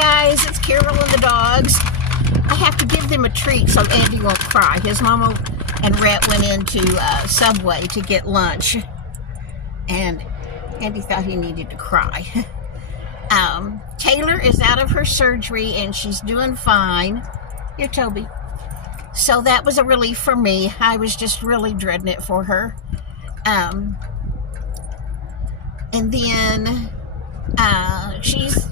guys, it's Carol and the dogs. I have to give them a treat so Andy won't cry. His mama and Rhett went into Subway to get lunch, and Andy thought he needed to cry. Taylor is out of her surgery and she's doing fine. Here, Toby. So that was a relief for me. I was just really dreading it for her. And then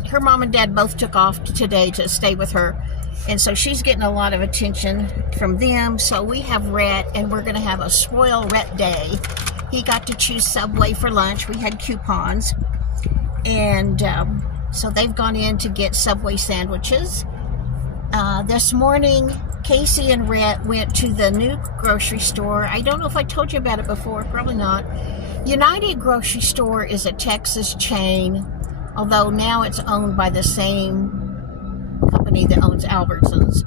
her mom and dad both took off today to stay with her, and so she's getting a lot of attention from them. So we have Rhett, and we're going to have a spoil Rhett day. He got to choose Subway for lunch. We had coupons, and so they've gone in to get Subway sandwiches. This morning, Casey and Rhett went to the new grocery store. I don't know if I told you about it before, probably not. United Grocery Store is a Texas chain, although now it's owned by the same company that owns Albertsons.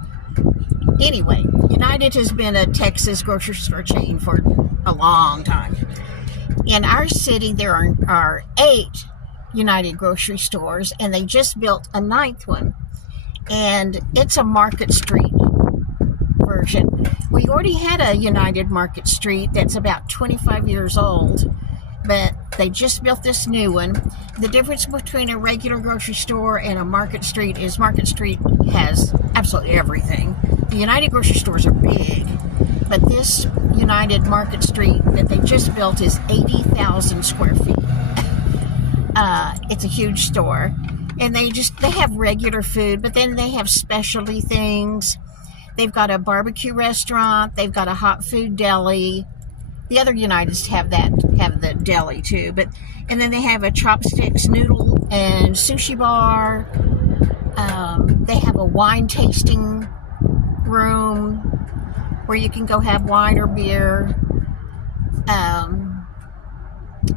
Anyway, United has been a Texas grocery store chain for a long time. In our city, there are 8 United grocery stores, and they just built a 9th one. And it's a Market Street version. We already had a United Market Street that's about 25 years old, but they just built this new one. The difference between a regular grocery store and a Market Street is Market Street has absolutely everything. The United grocery stores are big, but this United Market Street that they just built is 80,000 square feet. It's a huge store. And they have regular food, but then they have specialty things. They've got a barbecue restaurant. They've got a hot food deli. The other Uniteds have the deli too. And then they have a chopsticks, noodle, and sushi bar. They have a wine tasting room where you can go have wine or beer.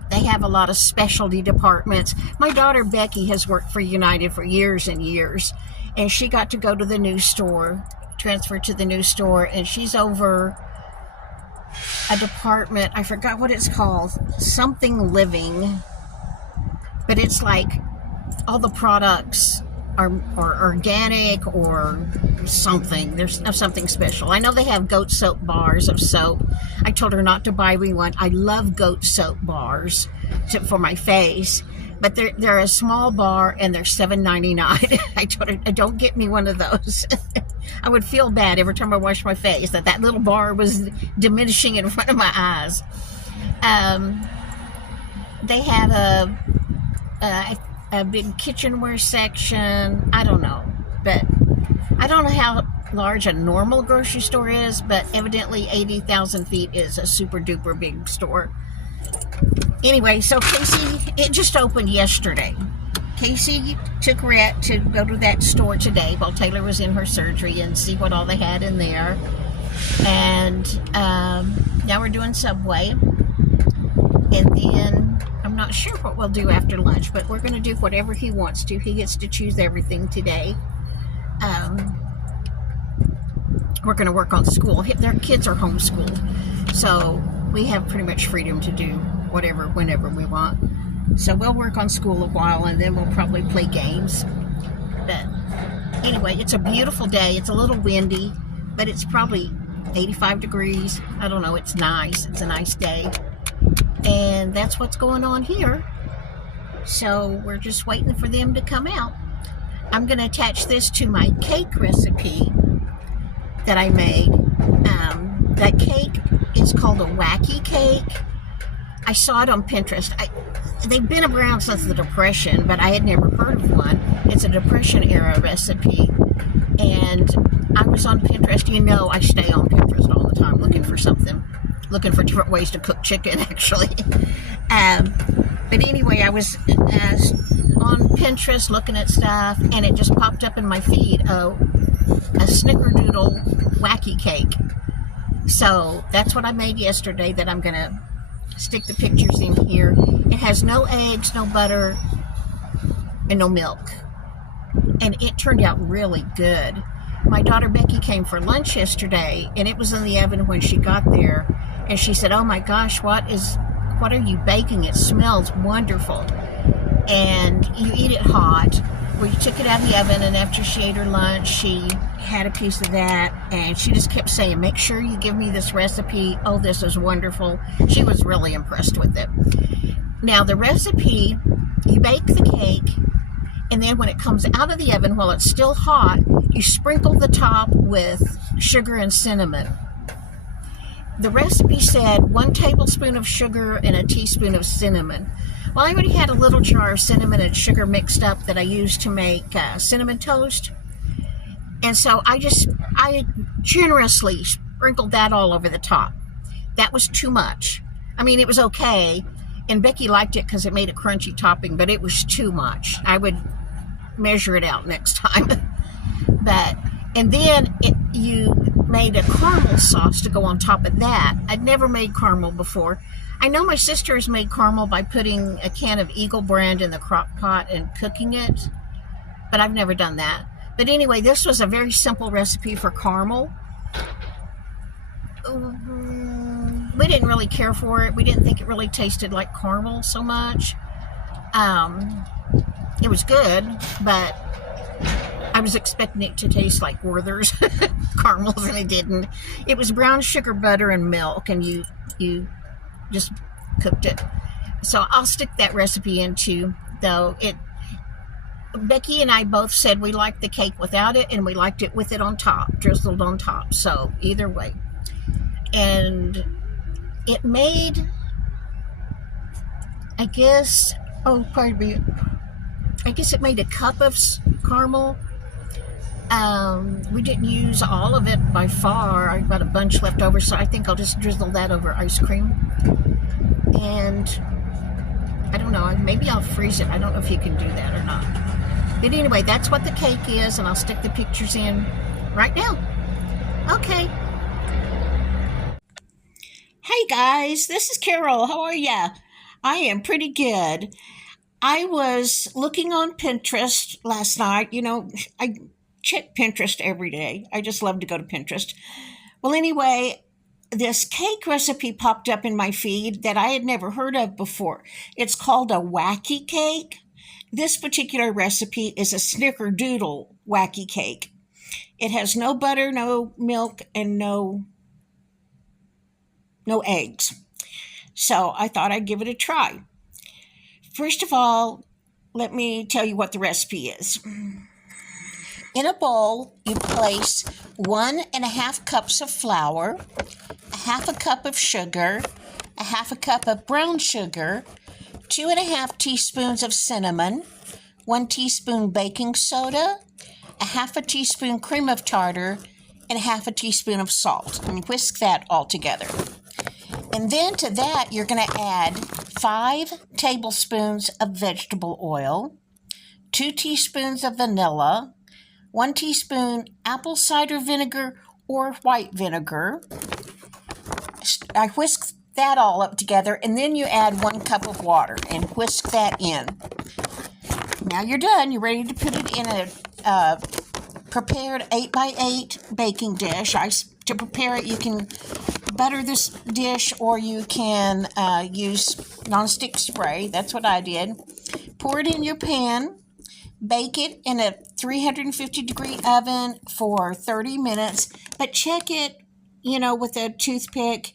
They have a lot of specialty departments. My daughter Becky has worked for United for years and years, and she got to go to the new store, transferred to the new store, and she's over a department, I forgot what it's called, something living, but it's like all the products are organic or something. There's something special. I know they have goat soap bars of soap. I told her not to buy me one. I love goat soap bars for my face, but they're a small bar and they're $7.99. I told her, don't get me one of those. I would feel bad every time I wash my face that little bar was diminishing in front of my eyes. They have a big kitchenware section. I don't know, but I don't know how large a normal grocery store is, but evidently 80,000 feet is a super duper big store. Anyway, so Casey, it just opened yesterday. Casey took Rhett to go to that store today while Taylor was in her surgery and see what all they had in there. And now we're doing Subway. And then I'm not sure what we'll do after lunch, but we're going to do whatever he wants to. He gets to choose everything today. We're going to work on school. Their kids are homeschooled, so we have pretty much freedom to do whatever, whenever we want. So we'll work on school a while, and then we'll probably play games. But anyway, it's a beautiful day. It's a little windy, but it's probably 85 degrees. I don't know. It's nice. It's a nice day. And that's what's going on here. So we're just waiting for them to come out. I'm going to attach this to my cake recipe that I made. That cake is called a Wacky cake. I saw it on Pinterest. They've been around since the Depression, but I had never heard of one. It's a Depression era recipe. And I was on Pinterest. You know, I stay on Pinterest all the time looking for something. Looking for different ways to cook chicken, actually. But anyway, I was on Pinterest looking at stuff, and it just popped up in my feed, a Snickerdoodle Wacky cake. So that's what I made yesterday that I'm going to stick the pictures in here. It has no eggs, no butter, and no milk. And it turned out really good. My daughter Becky came for lunch yesterday, and it was in the oven when she got there. And she said, "Oh my gosh, what are you baking? It smells wonderful." And you eat it hot. we took it out of the oven, and after she ate her lunch, she had a piece of that, and she just kept saying, make sure you give me this recipe. Oh, this is wonderful. She was really impressed with it. Now, the recipe, you bake the cake, and then when it comes out of the oven, while it's still hot, you sprinkle the top with sugar and cinnamon. The recipe said 1 tablespoon of sugar and a teaspoon of cinnamon. Well, I already had a little jar of cinnamon and sugar mixed up that I used to make cinnamon toast. And so I generously sprinkled that all over the top. That was too much. I mean, it was okay. And Becky liked it because it made a crunchy topping, but it was too much. I would measure it out next time. And then you made a caramel sauce to go on top of that. I'd never made caramel before. I know my sister has made caramel by putting a can of Eagle brand in the crock pot and cooking it, but I've never done that. But anyway, this was a very simple recipe for caramel. We didn't really care for it. We didn't think it really tasted like caramel so much. It was good, but I was expecting it to taste like Werther's caramels, and it didn't. It was brown sugar, butter, and milk, and you just cooked it. So I'll stick that recipe into, though. Becky and I both said we liked the cake without it, and we liked it with it on top, drizzled on top. So either way. And it made, I guess it made a cup of caramel. We didn't use all of it by far. I've got a bunch left over, so I think I'll just drizzle that over ice cream. And I don't know, maybe I'll freeze it. I don't know if you can do that or not. But anyway, that's what the cake is, and I'll stick the pictures in right now. Okay. Hey guys, this is Carol. How are ya? I am pretty good. I was looking on Pinterest last night. You know, I check Pinterest every day. I just love to go to Pinterest. Well, anyway, this cake recipe popped up in my feed that I had never heard of before. It's called a Wacky cake. This particular recipe is a Snickerdoodle Wacky cake. It has no butter, no milk, and no eggs. So I thought I'd give it a try. First of all, let me tell you what the recipe is. In a bowl, you place 1.5 cups of flour, 1/2 cup of sugar, 1/2 cup of brown sugar, 2.5 teaspoons of cinnamon, 1 teaspoon baking soda, 1/2 teaspoon cream of tartar, and 1/2 teaspoon of salt. And whisk that all together. And then to that, you're going to add 5 tablespoons of vegetable oil, 2 teaspoons of vanilla, 1 teaspoon apple cider vinegar or white vinegar. I whisk that all up together, and then you add 1 cup of water and whisk that in. Now you're done. You're ready to put it in a prepared 8x8 baking dish. To prepare it, you can butter this dish, or you can use nonstick spray. That's what I did. Pour it in your pan. Bake it in a 350-degree oven for 30 minutes. But check it, with a toothpick,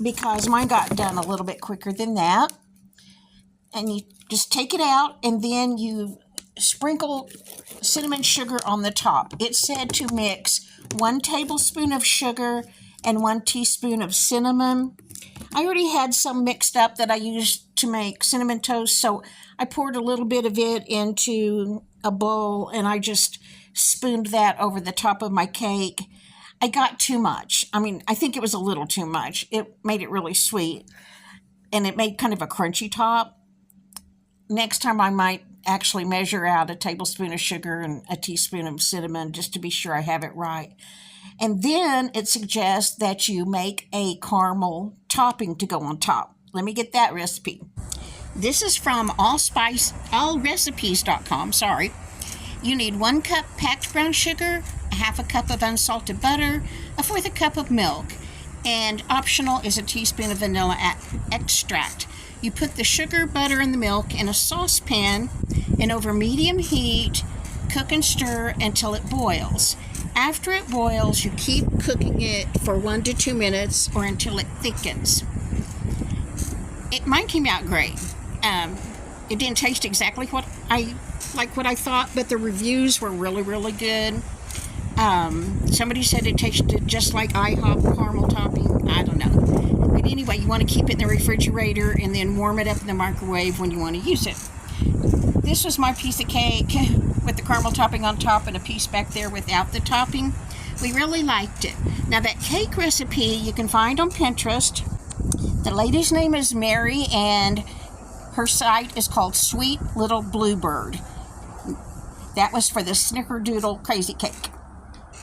because mine got done a little bit quicker than that. And you just take it out, and then you sprinkle cinnamon sugar on the top. It said to mix 1 tablespoon of sugar and 1 teaspoon of cinnamon. I already had some mixed up that I used to make cinnamon toast, so I poured a little bit of it into a bowl, and I just spooned that over the top of my cake. I got too much. I think it was a little too much. It made it really sweet, and it made kind of a crunchy top. Next time I might actually measure out a tablespoon of sugar and a teaspoon of cinnamon just to be sure I have it right. And then it suggests that you make a caramel topping to go on top. Let me get that recipe. This is from allrecipes.com. Sorry. You need 1 cup packed brown sugar, 1/2 cup of unsalted butter, 1/4 cup of milk, and optional is a teaspoon of vanilla extract. You put the sugar, butter, and the milk in a saucepan, and over medium heat, cook and stir until it boils. After it boils, you keep cooking it for 1 to 2 minutes or until it thickens. Mine came out great. It didn't taste exactly what I thought, but the reviews were really, really good. Somebody said it tasted just like IHOP caramel topping. I don't know. But anyway, you want to keep it in the refrigerator and then warm it up in the microwave when you want to use it. This was my piece of cake with the caramel topping on top and a piece back there without the topping. We really liked it. Now that cake recipe you can find on Pinterest. The lady's name is Mary and her site is called Sweet Little Bluebird. That was for the Snickerdoodle crazy cake.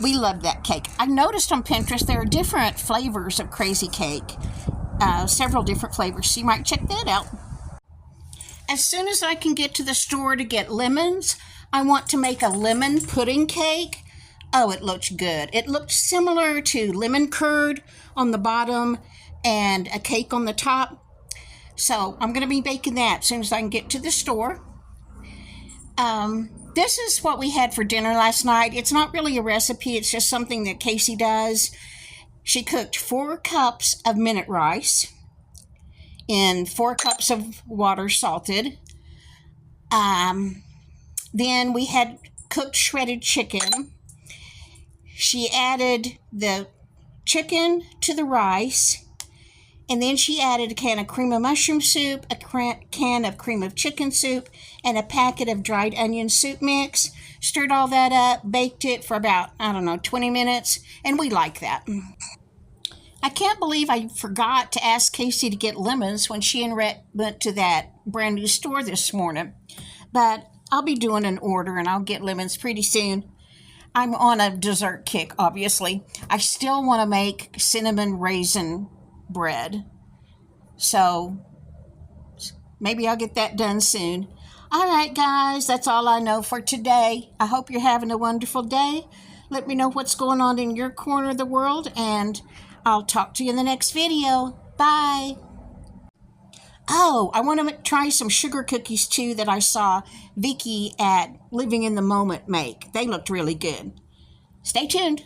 We love that cake. I noticed on Pinterest there are different flavors of crazy cake. Several different flavors, so you might check that out. As soon as I can get to the store to get lemons, I want to make a lemon pudding cake. Oh, it looked good. It looked similar to lemon curd on the bottom and a cake on the top. So I'm going to be baking that as soon as I can get to the store. This is what we had for dinner last night. It's not really a recipe. It's just something that Casey does. She cooked 4 cups of minute rice in 4 cups of water salted. Then we had cooked shredded chicken. She added the chicken to the rice. And then she added a can of cream of mushroom soup, a can of cream of chicken soup, and a packet of dried onion soup mix. Stirred all that up, baked it for about, 20 minutes, and we like that. I can't believe I forgot to ask Casey to get lemons when she and Rhett went to that brand new store this morning. But I'll be doing an order, and I'll get lemons pretty soon. I'm on a dessert kick, obviously. I still want to make cinnamon raisin bread, so maybe I'll get that done soon. All right, guys, that's all I know for today. I hope you're having a wonderful day. Let me know what's going on in your corner of the world, and I'll talk to you in the next video. Bye. Oh, I want to try some sugar cookies too that I saw Vicky at Living in the Moment make. They looked really good. Stay tuned.